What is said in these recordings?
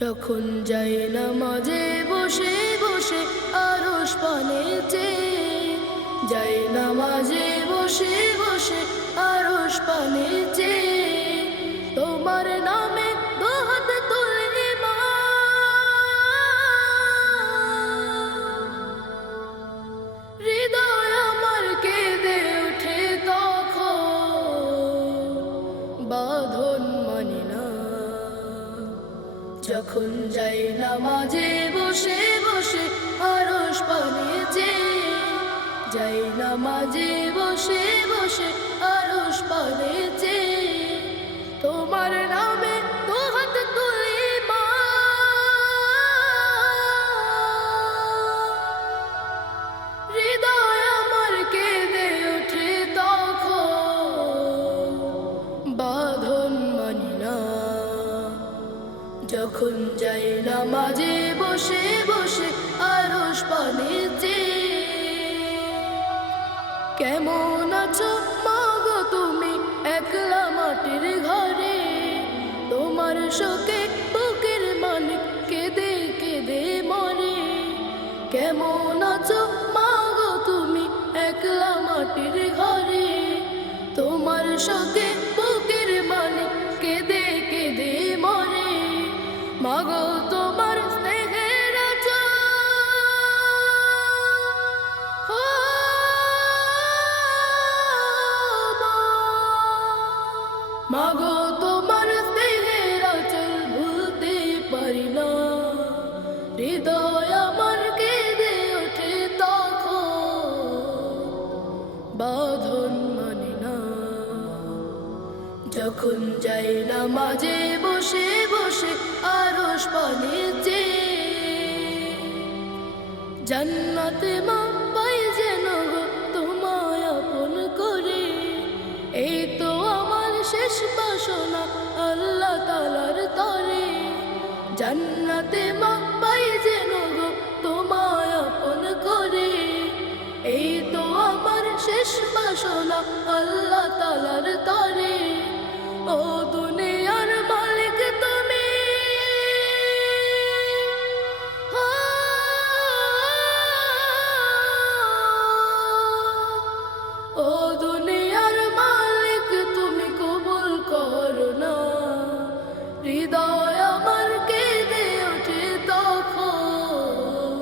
যখন যাই নামাজে বসে বসে আরশ পানে চেয়ে, যাই নামাজে বসে বসে আরশ পানে চেয়ে, তোমার নামে দুহাত তুলে মা, হৃদয় আমার কেঁদে ওঠে তখন, বাঁধন মানে না। যখন যাই নামাজে বসে বসে আরশ পানে চেয়ে, যাই নামাজে বসে বসে আরশ পানে চেয়ে, তোমার নামে দুহাত তুলি মা, হৃদয় আমার কেঁদে ওঠে তখন, বাঁধন মানি না। যখন যাই নামাজে বসে বসে আরশ পানে চেয়ে, কেমন আছো মা গো তুমি একলা মাটির ঘরে, তোমার শোকে বুকের মালিক কেঁদে কেঁদে মরে। কেমন আছো মা গো তুমি একলা মাটির ঘরে, তোমার শোকে বুকের মালিক কেঁদে কেঁদে মরে। মাগো তোমার স্নেহের আঁচল, মাগো তোমার স্নেহের আঁচল ভুলতে পারি না, হৃদয় আমার কেঁদে ওঠে তখন, বাঁধন মানে না। যখন যাই নামাজে বসে বসে আরশ পানে চেয়ে, জান্নাতে মা পাই যেন গো তোমায় আপন করে, এই তো আমার শেষ বাসনা আল্লাহ তাআলার তরে। জান্নাতে মা পাই যেন গো তোমায় আপন করে, এই তো আমার শেষ বাসনা আল্লাহ তাআলার তরে। ও দুনিয়ার মালিক তুমি, ও দুনিয়ার মালিক তুমি কবুল করো না, হৃদয় আমার কেঁদে ওঠে তখন,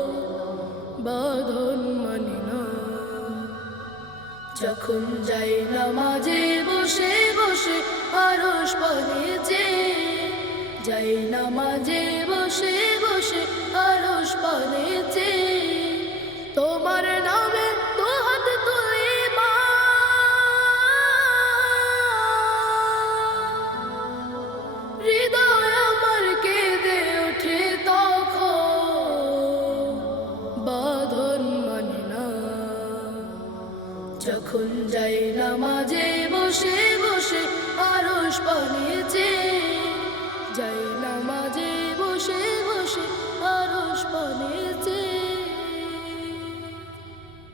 বাঁধন মানি না। যখন যাই নামাজে বসে বসে আরশ পানে চেয়ে, যাই নামাজে বসে বসে আরশ পানে চেয়ে, তোমার নামে দুহাত তুলি মা, হৃদয় আমার কেঁদে ওঠে তখন, বাঁধন মানে না। যখন যাই নামাজে বসে বসে আরশ পানে চেয়ে, যাই নামাজে বসে বসে আরশ পানে চেয়ে।